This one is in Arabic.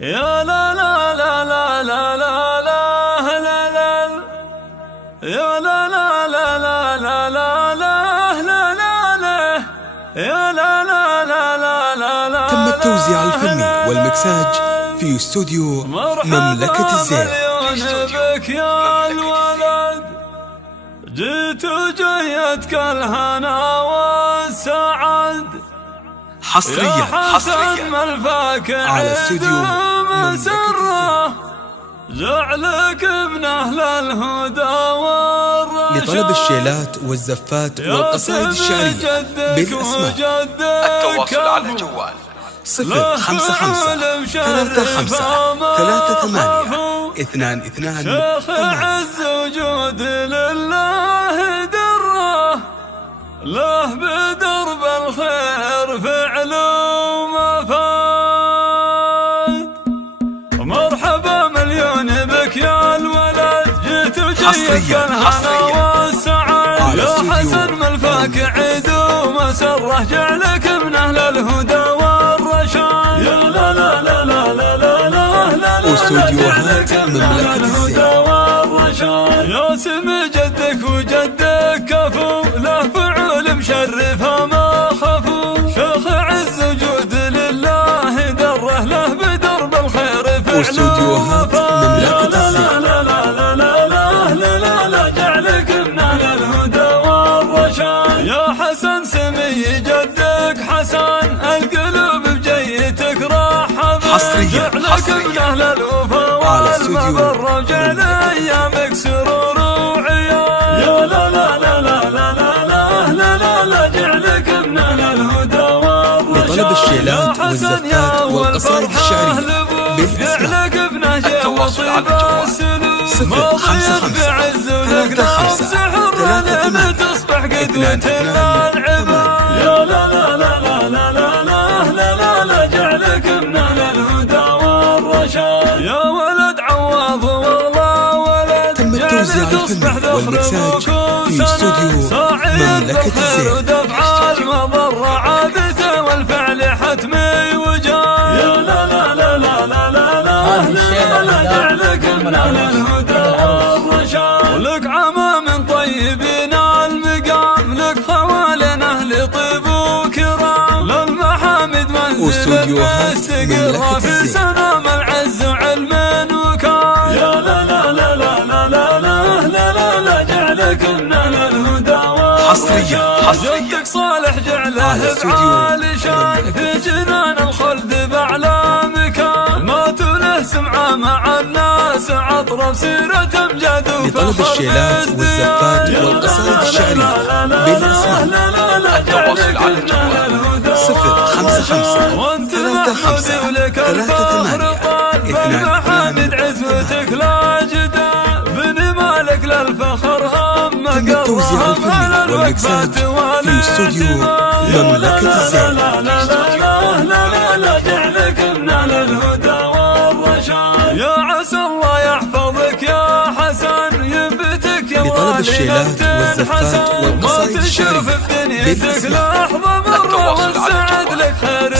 يا لا لا لا لا لا لا لا لا لا يا لا لا لا لا لا لا لا لا لا يا لا لا لا لا لا لا. تم التوزيع الفني والمكساج في استوديو مملكة الزين. بك يا الولد جيت وجيتك الهنا والسعد حصريا على استوديو مملكة جعلك ابن أهل الهدى والرشاد. لطلب الشيلات والزفات والقصائد الشعرية بالأسماء التواصل على الجوال 055-35-38. شيخ عز وجود لله دره له بدرب الخير فعل ومفاد. مرحبا مليون بك يا الولد جيت وجيتك الهنا والسعاد. يا حسن ملفاك عيد ومسره جعلك من اهل الهدى والرشاد. يا لا لا لا لا لا لا لا لا واستوديوهات مملكة الزين. يا سمي جدك وجدك كفو له فعول مشرفه ما خفو. شيخ عز وجود لله دره له بدرب الخير فعل واستوديوهات مملكة الزين. لا جعلك من اهل الهدى والرشاد. يا حسن سمي جدك حسن القلوب بجيتك رحب. حصريا جعلك من اهل الوفا والمبر وجعل ايامك سرور وعيال. يا لا لا لا لا لا لا لا لا جعلك من اهل الهدى والرشاد. لطلب الشيلات والزفات والقصائد الشعرية بالأسماء التواصل على الجوال 055-35-38. تصبح قدوة للعباد. يا لا لا لا لا لا لا لا جعلك من اهل الهدى والرشاد. يا ولد عواض والله ولد تم التوزيع الفني والمكساج في استوديو مملكة الزين. ودفع المضر عادته والفعل حتمي وجاد. يا لا لا لا لا لا لا جعلك من اهل الهدى والرشاد. ولك عمام طيبين المقام لك خوالن اهل طيب وكرام. للمحامد منزلك مستقر في سنام العز وعلم وكان. يا لا لا لا لا لا لا لا جعلك من اهل الهدى حصريا جدك صالح جعله بعالي شان في جنان الخلد باعلى مكان. مات له سمعه مع الناس عطره بسيره امجاد وفخر. لطلب الشيلات والزفات والقصائد الشعرية بالأسماء التواصل على الجوال 055-35-38. محامد عزوتك لا جدا بن مالك للفخر هم تم التوزيع الفني والمكساج في استوديو مملكة الزين. لا جعلك من اهل الهدى والرشاد. يا عسى الله يحفظك يا حسن ينبتك يا لطلب الشيلات والزفات والقصائد الشعرية بالأسماء لحظة مرة والسعد لك خير 055-35-38.